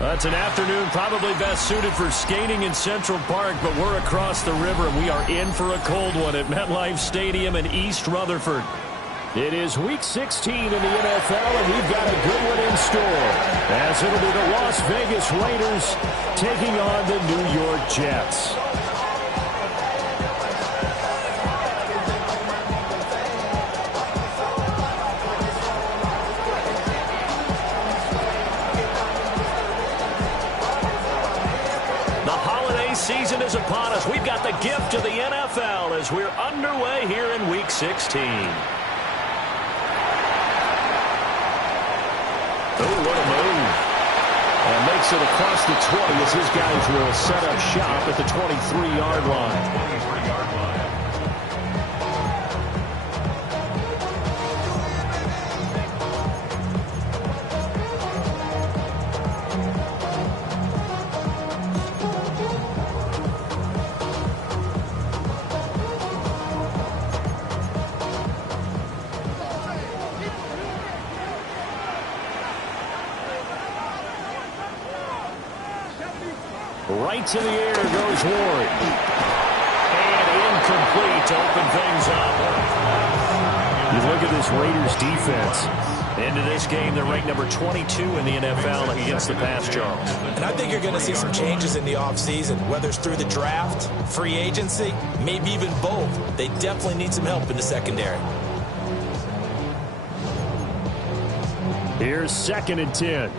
It's an afternoon probably best suited for skating in Central Park, but we're across the river, and we are in for a cold one at MetLife Stadium in East Rutherford. It is Week 16 in the NFL, and we've got a good one in store, as it'll be the Las Vegas Raiders taking on the New York Jets. Season is upon us. We've got the gift of the NFL as we're underway here in Week 16. Oh, what a move. And makes it across the 20 as his guys will set up shop at the 23-yard line. Right to the air goes Ward. And incomplete to open things up. You look at this Raiders defense. Into this game, they're ranked number 22 in the NFL against the pass, Charles. And I think you're going to see some changes in the offseason, whether it's through the draft, free agency, maybe even both. They definitely need some help in the secondary. Here's 2nd and 10.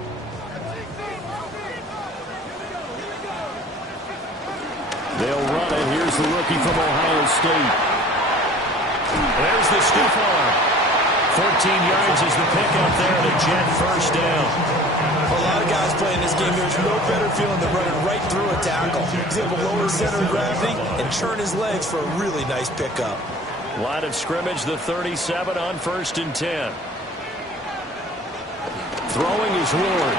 They'll run it. Here's the rookie from Ohio State. There's the stiff arm. 14 yards is the pickup there, and a Jet first down. A lot of guys playing this game, there's no better feeling than running right through a tackle. He's able to lower his center of gravity and churn his legs for a really nice pickup. Line of scrimmage, the 37 on 1st and 10. Throwing is Ward.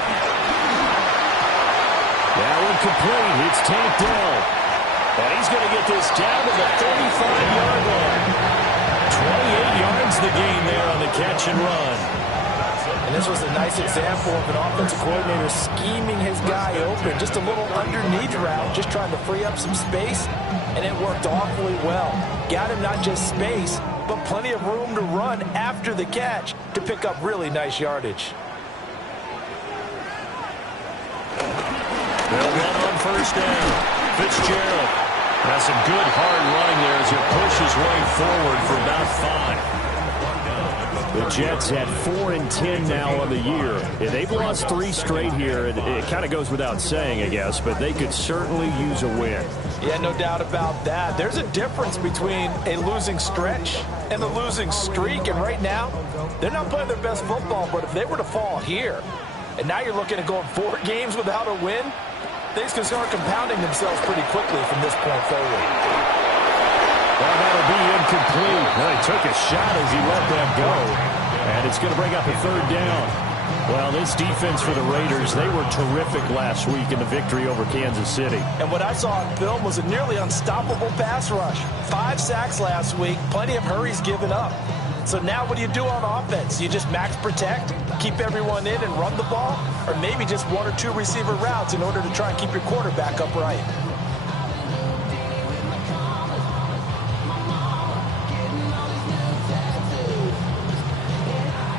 Now incomplete. It's Tank Dell. And he's going to get this down to the 35-yard line. 28 yards the gain there on the catch and run. And this was a nice example of an offensive coordinator scheming his guy open. Just a little underneath route, just trying to free up some space. And it worked awfully well. Got him not just space, but plenty of room to run after the catch to pick up really nice yardage. They'll run on 1st down. Fitzgerald has some good hard running there as he'll push his way forward for about 5. The Jets at 4 and 10 now on the year. They've lost 3 straight here. It kind of goes without saying, I guess, but they could certainly use a win. Yeah, no doubt about that. There's a difference between a losing stretch and a losing streak, and right now, they're not playing their best football, but if they were to fall here, and now you're looking at going 4 games without a win, things can start compounding themselves pretty quickly from this point forward. Well, that'll be incomplete. Well, he took a shot as he let that go. And it's going to bring up a 3rd down. Well, this defense for the Raiders, they were terrific last week in the victory over Kansas City. And what I saw on film was a nearly unstoppable pass rush. 5 sacks last week, plenty of hurries given up. So now what do you do on offense? You just max protect, keep everyone in and run the ball, or maybe just 1 or 2 receiver routes in order to try and keep your quarterback upright.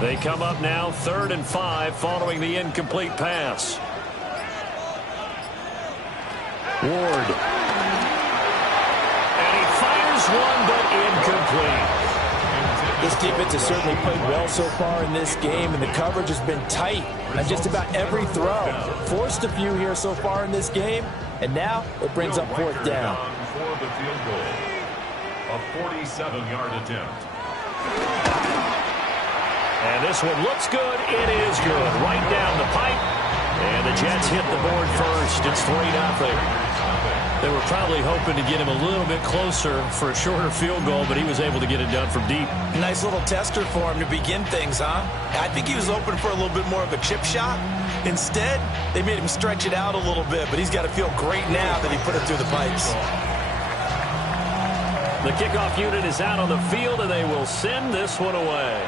They come up now 3rd and 5 following the incomplete pass. Ward. And he fires one, but incomplete. This defense has certainly played well so far in this game, and the coverage has been tight on just about every throw. Forced a few here so far in this game, and now it brings up 4th down. For the field goal, a 47-yard attempt. And this one looks good. It is good. Right down the pipe. And the Jets hit the board first. It's 3-0. They were probably hoping to get him a little bit closer for a shorter field goal, but he was able to get it done from deep. Nice little tester for him to begin things, huh? I think he was open for a little bit more of a chip shot. Instead, they made him stretch it out a little bit, but he's got to feel great now that he put it through the pipes. The kickoff unit is out on the field, and they will send this one away.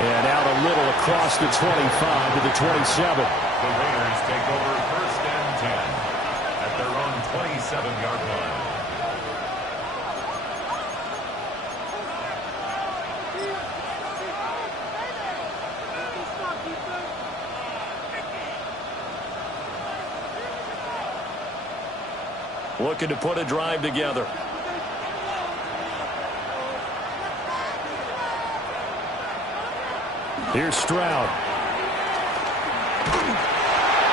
And out a little across the 25 to the 27. The Raiders take over 1st and 10 at their own 27-yard line. Looking to put a drive together. Here's Stroud.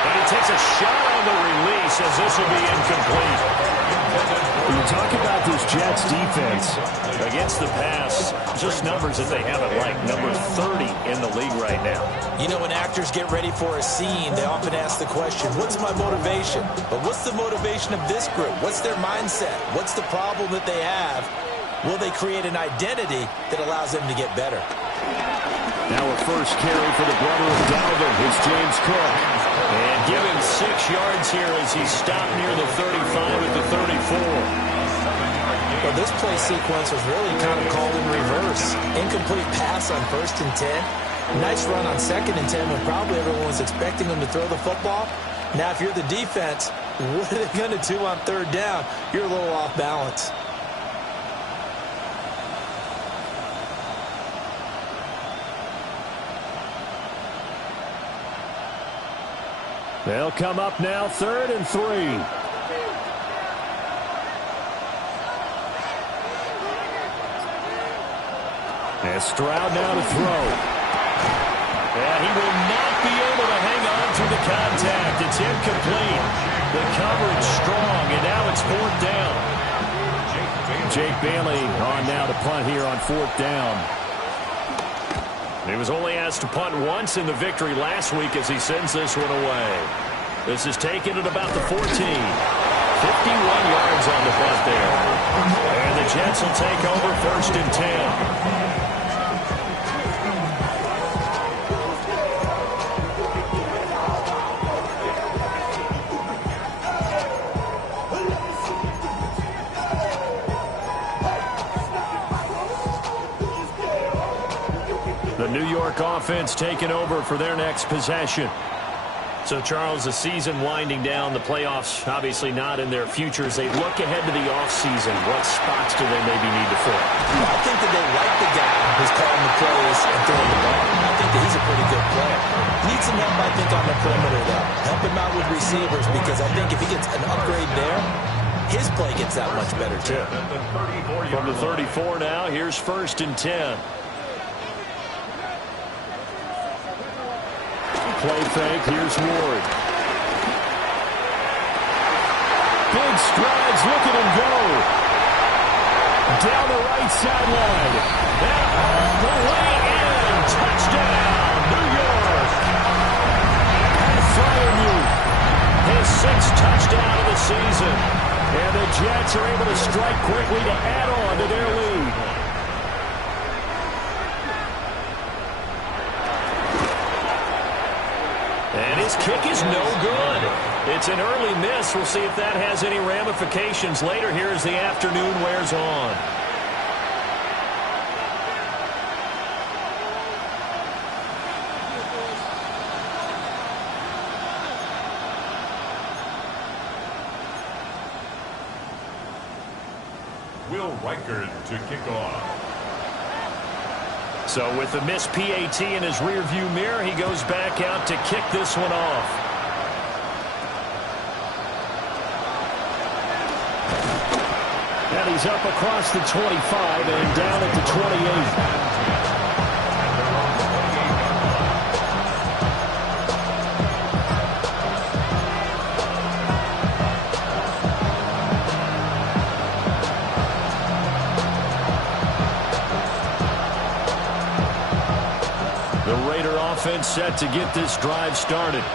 And he takes a shot on the release as this will be incomplete. When you talk about this Jets defense against the pass, just numbers that they haven't liked. Number 30 in the league right now. You know, when actors get ready for a scene, they often ask the question, what's my motivation? But what's the motivation of this group? What's their mindset? What's the problem that they have? Will they create an identity that allows them to get better? Now a first carry for the brother of Dalvin is James Cook. And give him 6 yards here as he's stopped near the 35 at the 34. Well, this play sequence was really kind of called in reverse. Incomplete pass on 1st and 10. Nice run on 2nd and 10 when probably everyone was expecting him to throw the football. Now, if you're the defense, what are they going to do on 3rd down? You're a little off balance. They'll come up now 3rd and 3. And Stroud now to throw. And he will not be able to hang on to the contact. It's incomplete. The coverage strong, and now it's 4th down. Jake Bailey on now to punt here on 4th down. He was only asked to punt once in the victory last week as he sends this one away. This is taken at about the 14. 51 yards on the punt there. And the Jets will take over 1st and 10. The New York offense taking over for their next possession. So, Charles, the season winding down, the playoffs obviously not in their future. As they look ahead to the offseason, what spots do they maybe need to fill? Well, I think that they like the guy who's calling the plays and throwing the ball. I think that he's a pretty good player. Needs some help, I think, on the perimeter, though. Help him out with receivers, because I think if he gets an upgrade there, his play gets that much better, too. From the 34 now, here's 1st and 10. Play fake, here's Ward. Big strides, look at him go. Down the right sideline. And all the way in. Touchdown, New York. Pat Freiermuth, his 6th touchdown of the season. And the Jets are able to strike quickly to add on to their lead. And his kick is no good. It's an early miss. We'll see if that has any ramifications later here as the afternoon wears on. Will Reichard to kick off. So with the missed PAT in his rearview mirror, he goes back out to kick this one off. And he's up across the 25 and down at the 28. Offense set to get this drive started.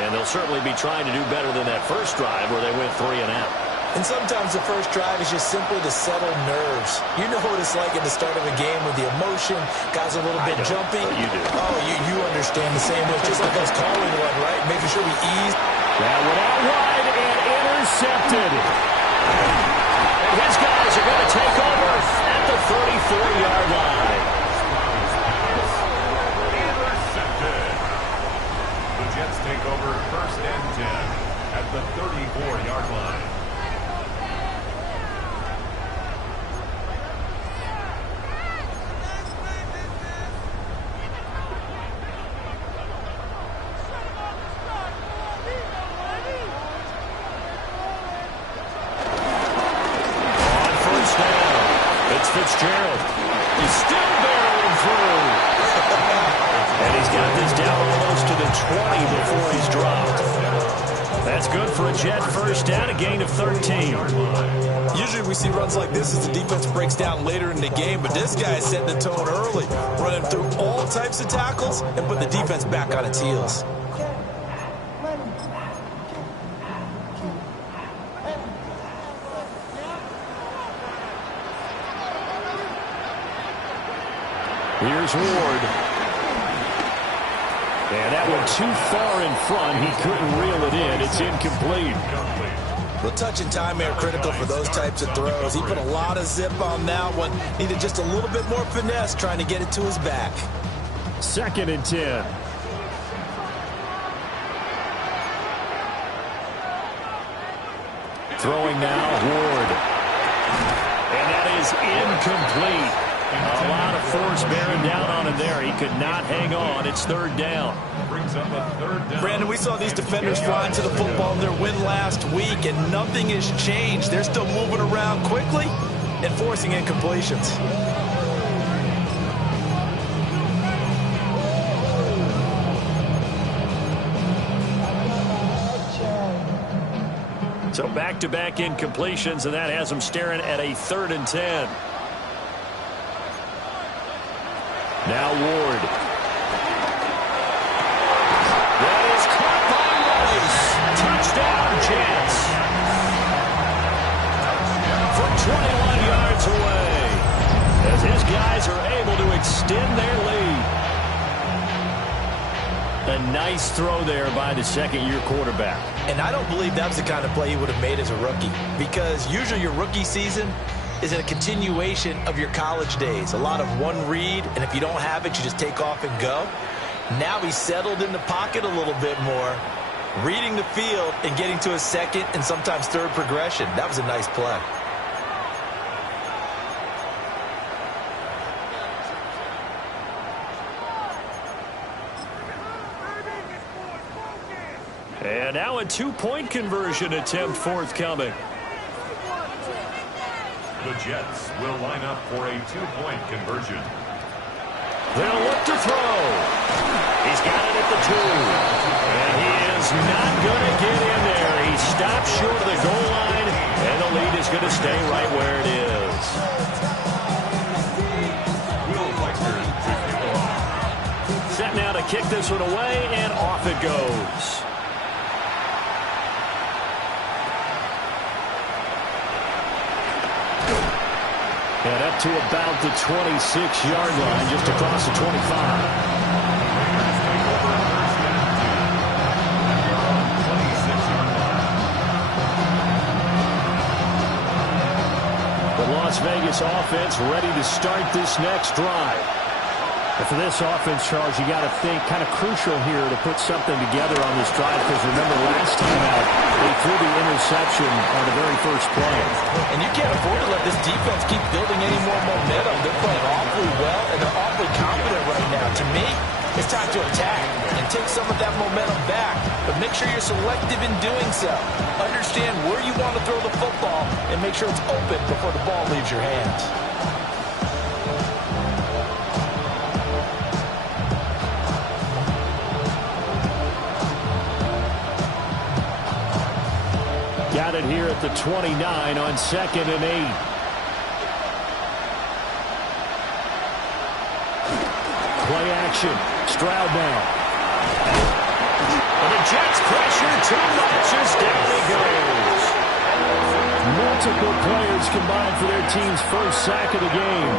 And they'll certainly be trying to do better than that first drive where they went 3 and out. And sometimes the first drive is just simply to settle nerves. You know what it's like at the start of a game with the emotion. Guys are a little bit jumpy. You do. Oh, you understand the same way. Just like us calling one, right? Making sure we ease. That went out wide and intercepted. And his guys are going to take over at the 34-yard line. before he's dropped. That's good for a Jet first down, a gain of 13. Usually we see runs like this as the defense breaks down later in the game, but this guy is setting the tone early, running through all types of tackles and put the defense back on its heels. Here's Ward. And that went too far in front. He couldn't reel it in. It's incomplete. The touch and time are critical for those types of throws. He put a lot of zip on that one. Needed just a little bit more finesse trying to get it to his back. 2nd and 10. Throwing now, Ward. And that is incomplete. A lot of force bearing down on him there. He could not hang on. It's 3rd down. Brings up a 3rd down. Brandon, we saw these defenders fly into the football in their win last week, and nothing has changed. They're still moving around quickly and forcing incompletions. So back-to-back incompletions, and that has them staring at a 3rd and 10. Now Ward. That is caught by Rice. Touchdown, Jets. From 21 yards away. As his guys are able to extend their lead. A nice throw there by the second-year quarterback. And I don't believe that was the kind of play he would have made as a rookie, because usually your rookie season is a continuation of your college days. A lot of one read, and if you don't have it, you just take off and go. Now he's settled in the pocket a little bit more, reading the field and getting to a second and sometimes third progression. That was a nice play. And now a two-point conversion attempt forthcoming. The Jets will line up for a two-point conversion. They'll look to throw. He's got it at the 2. And he is not going to get in there. He stops short of the goal line, and the lead is going to stay right where it is. Will Weicker to kick off. Set now to kick this one away, and off it goes. And up to about the 26-yard line, just across the 25. The Las Vegas offense ready to start this next drive. And for this offense, Charles, you got to think kind of crucial here to put something together on this drive, because remember last time out, they threw the interception on the very first play. And you can't afford to let this defense keep building any more momentum. They're playing awfully well, and they're awfully confident right now. To me, it's time to attack and take some of that momentum back, but make sure you're selective in doing so. Understand where you want to throw the football and make sure it's open before the ball leaves your hands. Got it here at the 29 on 2nd and 8. Play action. Stroud now. And the Jets pressure too much as down he goes. Multiple players combined for their team's first sack of the game.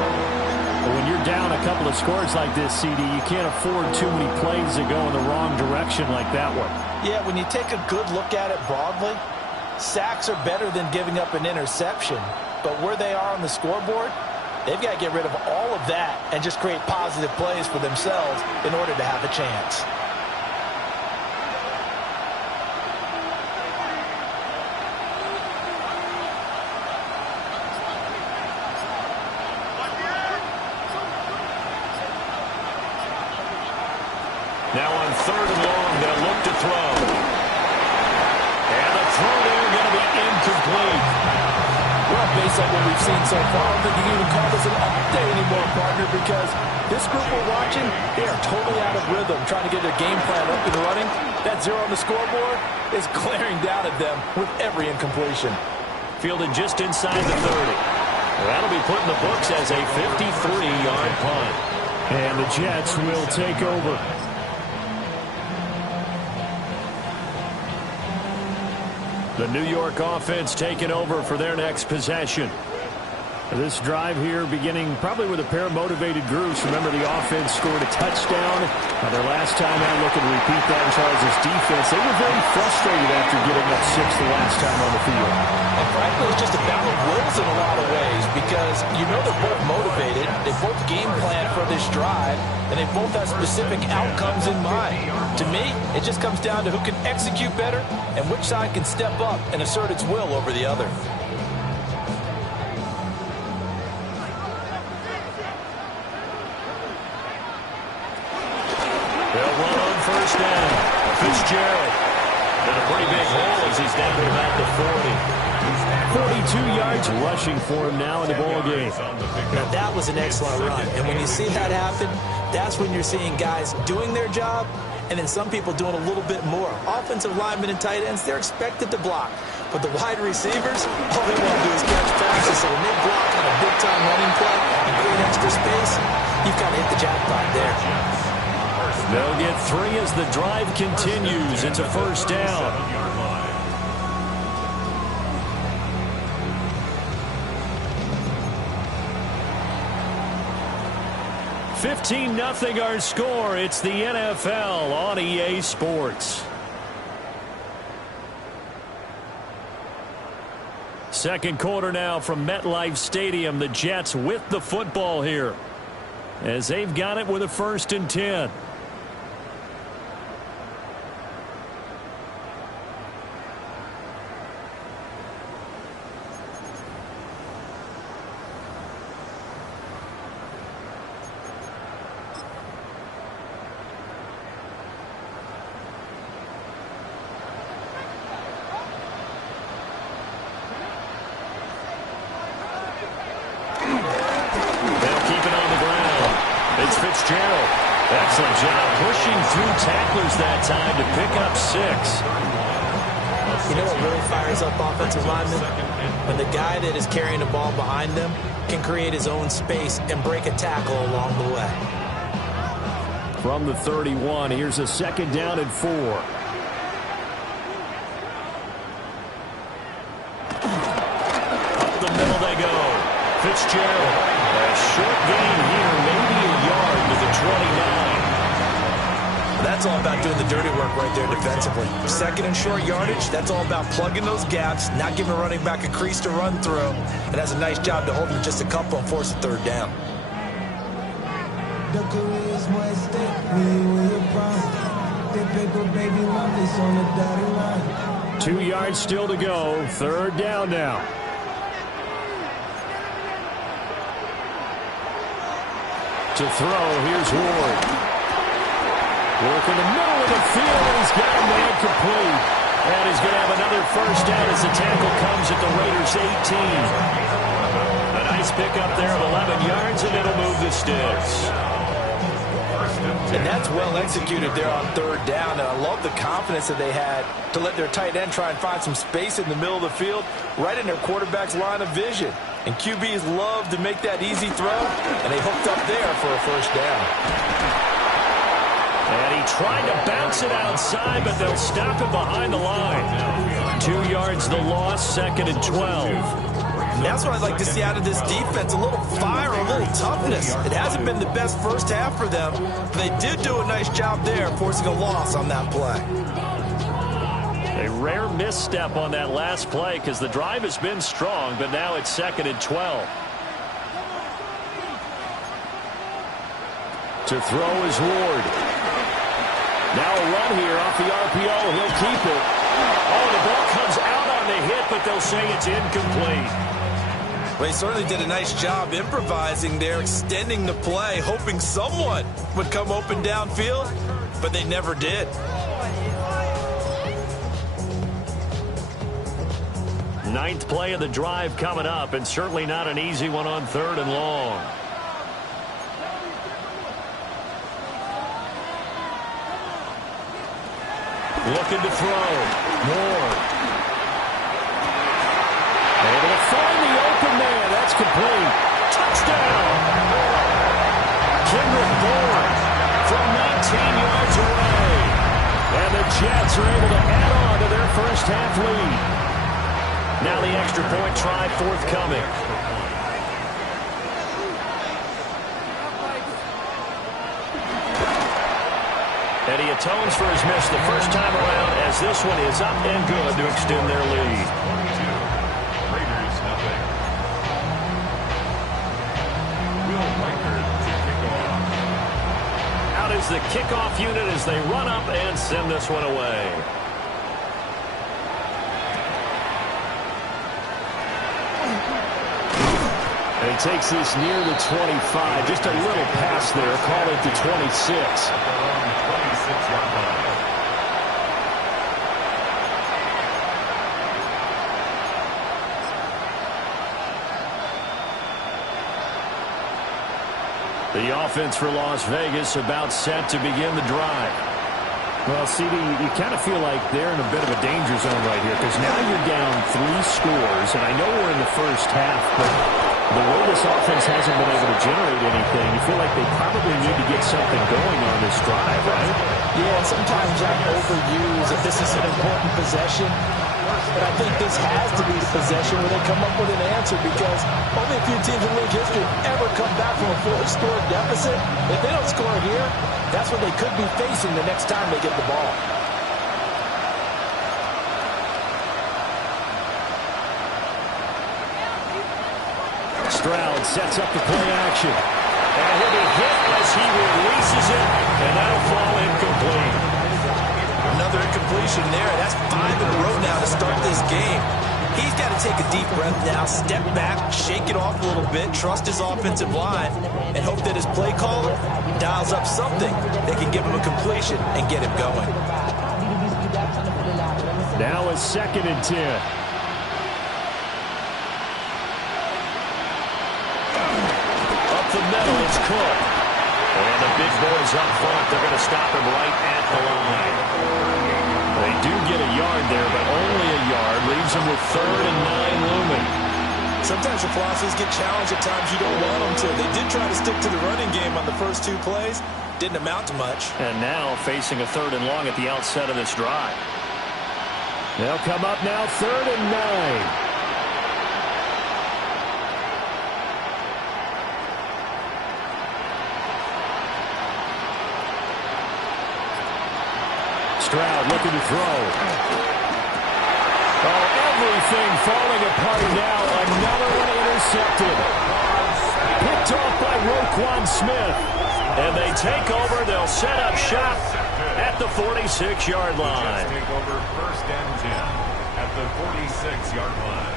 But when you're down a couple of scores like this, CD, you can't afford too many plays that go in the wrong direction like that one. Yeah, when you take a good look at it broadly, sacks are better than giving up an interception. But where they are on the scoreboard, they've got to get rid of all of that and just create positive plays for themselves in order to have a chance. Now on 3rd and long, they'll look to throw. And the throw there going to be incomplete. Well, based like what we've seen so far. I don't think you can even call this an update anymore, partner, because this group we're watching, they are totally out of rhythm, trying to get their game plan up and running. That 0 on the scoreboard is glaring down at them with every incompletion. Fielded just inside the 30. That'll be put in the books as a 53-yard punt. And the Jets will take over. The New York offense taking over for their next possession. This drive here beginning probably with a pair of motivated groups. Remember, the offense scored a touchdown. Their last time out, looking to repeat that in Charles' defense. They were very frustrated after giving up 6 the last time on the field. And frankly, it's just a battle of wills in a lot of ways because you know they're both motivated. They both game plan for this drive, and they both have specific outcomes in mind. To me, it just comes down to who can execute better and which side can step up and assert its will over the other. They'll run on first down. Fitzgerald in a pretty big hole as he's down to about the 40. 42 yards rushing for him now in the ball game. Now that was an excellent run, and when you see that happen, that's when you're seeing guys doing their job and then some people doing a little bit more. Offensive linemen and tight ends, they're expected to block. But the wide receivers, all they want to do is catch passes. So when they block on a big-time running play and create extra space, you've got to hit the jackpot there. They'll get 3 as the drive continues. It's a first down. 15-0 our score. It's the NFL on EA Sports. Second quarter now from MetLife Stadium. The Jets with the football here as they've got it with a 1st and 10. Fitzgerald. Excellent job pushing through tacklers that time to pick up 6. You know what really fires up offensive linemen? When the guy that is carrying the ball behind them can create his own space and break a tackle along the way. From the 31, here's a 2nd down and 4. Up the middle they go. Fitzgerald. A short gain here, maybe a yard to the 29. That's all about doing the dirty work right there defensively. 2nd and short yardage, that's all about plugging those gaps, not giving a running back a crease to run through, and has a nice job to hold him just a couple and force a 3rd down. The career's more at stake when you're proud. They pick up baby mothers on the dotted line. 2 yards still to go. 3rd down now. To throw, here's Ward. Work in the middle of the field, and he's got him made complete. And he's going to have another 1st down as the tackle comes at the Raiders' 18. A nice pickup there of 11 yards, and it'll move the sticks. And that's well executed there on 3rd down, and I love the confidence that they had to let their tight end try and find some space in the middle of the field, right in their quarterback's line of vision. And QBs love to make that easy throw, and they hooked up there for a 1st down. And he tried to bounce it outside, but they'll stop him behind the line. 2 yards the loss, 2nd and 12. And that's what I'd like to see out of this defense, a little fire, a little toughness. It hasn't been the best first half for them, but they did do a nice job there, forcing a loss on that play. A rare misstep on that last play because the drive has been strong, but now it's 2nd and 12. To throw is Ward. Now a run here off the RPO. He'll keep it. Oh, the ball comes out on the hit, but they'll say it's incomplete. Well, he certainly did a nice job improvising there, extending the play, hoping someone would come open downfield, but they never did. Ninth play of the drive coming up, and certainly not an easy one on 3rd and long. Looking to throw. Moore. Able to find the open man. That's complete. Touchdown. Kendrick Bourne from 19 yards away. And the Jets are able to add on to their first half lead. Now the extra point try forthcoming. And he atones for his miss the first time around, as this one is up and good to extend their lead. 22. Raiders nothing. Will Reichard to kick off. Out is the kickoff unit as they run up and send this one away. And he takes this near the 25. Just a little pass there. Call it the 26. At their own 26-yard line. The offense for Las Vegas about set to begin the drive. Well, CD, you kind of feel like they're in a bit of a danger zone right here because now you're down 3 scores, and I know we're in the first half, but the way this offense hasn't been able to generate anything, you feel like they probably need to get something going on this drive, right? Yeah, and sometimes Jack overused if this is an important possession. But I think this has to be the possession where they come up with an answer, because only a few teams in league history ever come back from a 4-score deficit. If they don't score here, that's what they could be facing the next time they get the ball. Stroud sets up the play action. And he'll be hit as he releases it, and that'll fall incomplete. Another incompletion there. That's 5 in a row now to start this game. He's got to take a deep breath now, step back, shake it off a little bit, trust his offensive line, and hope that his play caller dials up something that can give him a completion and get him going. Now it's 2nd and 10. Up the middle, it's Cook. And the big boys up front, they're going to stop him right at the line. They do get a yard there, but only a yard. Leaves them with 3rd and 9 looming. Sometimes your philosophies get challenged at times you don't want them to. They did try to stick to the running game on the first 2 plays. Didn't amount to much. And now facing a 3rd and long at the outset of this drive. They'll come up now 3rd and 9. Stroud looking to throw. Oh, everything falling apart now. Another one intercepted. Picked off by Roquan Smith. And they take over. They'll set up shop at the 46-yard line. The Jets take over 1st and 10 at the 46-yard line.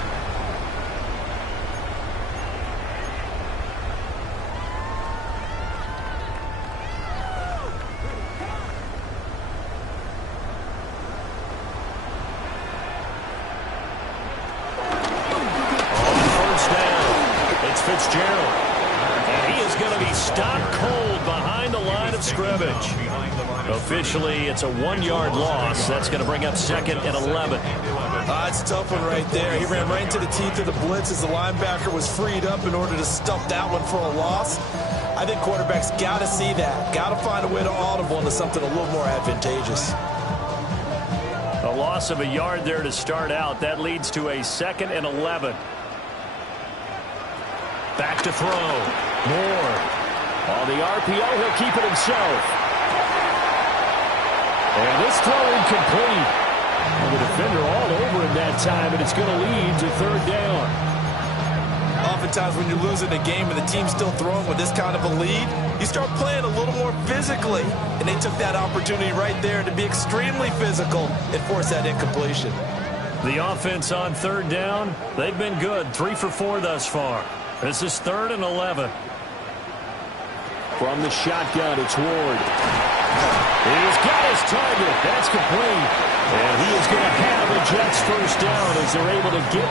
Fitzgerald. And he is going to be stopped cold behind the line of scrimmage. Officially, it's a 1-yard loss. That's going to bring up 2nd and 11. It's a tough one right there. He ran right into the teeth of the blitz as the linebacker was freed up in order to stuff that one for a loss. I think quarterbacks got to see that. Got to find a way to audible into something a little more advantageous. A loss of a yard there to start out. That leads to a 2nd and 11. Back to throw. Moore. On the RPO, he'll keep it himself. And this throw incomplete. And the defender all over him that time, and it's going to lead to 3rd down. Oftentimes when you're losing a game and the team's still throwing with this kind of a lead, you start playing a little more physically. And they took that opportunity right there to be extremely physical and force that incompletion. The offense on 3rd down, they've been good. 3 for 4 thus far. This is 3rd and 11. From the shotgun, it's Ward. He's got his target. That's complete. And he is going to have the Jets 1st down as they're able to get